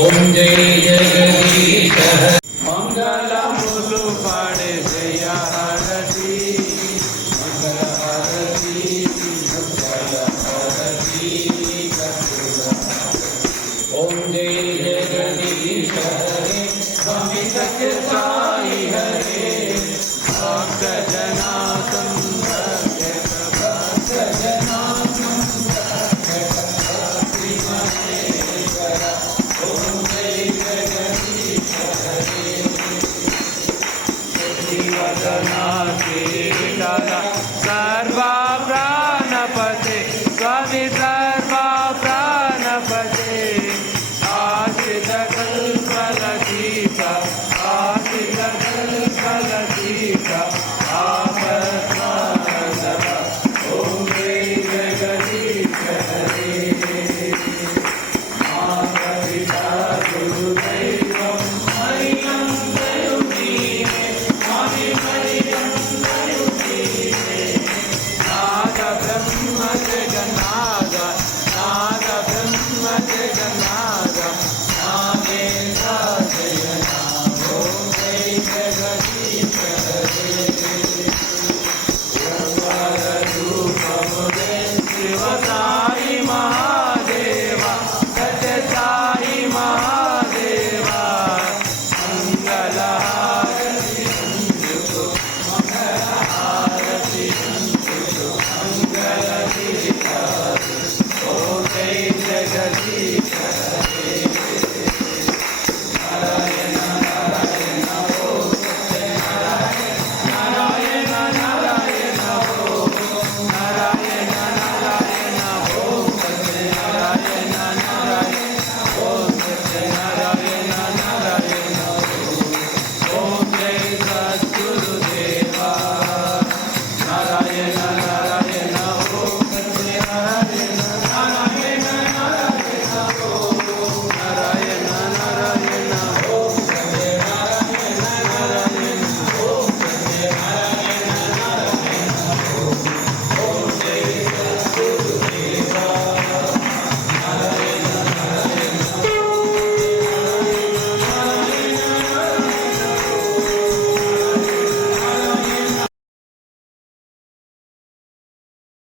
ओम जय जगदीश मंगलमुलु पाड़े जय आरती मंगल आरती मंगल आरती ओम जय जगदीश हरे स्वामी सत्य साई हरे भक्त जना संरक्षक भक्त जना संरक्षक भक्ति महेश्वर ओम जय जगदीश हरे श्रीवदना श्री विठला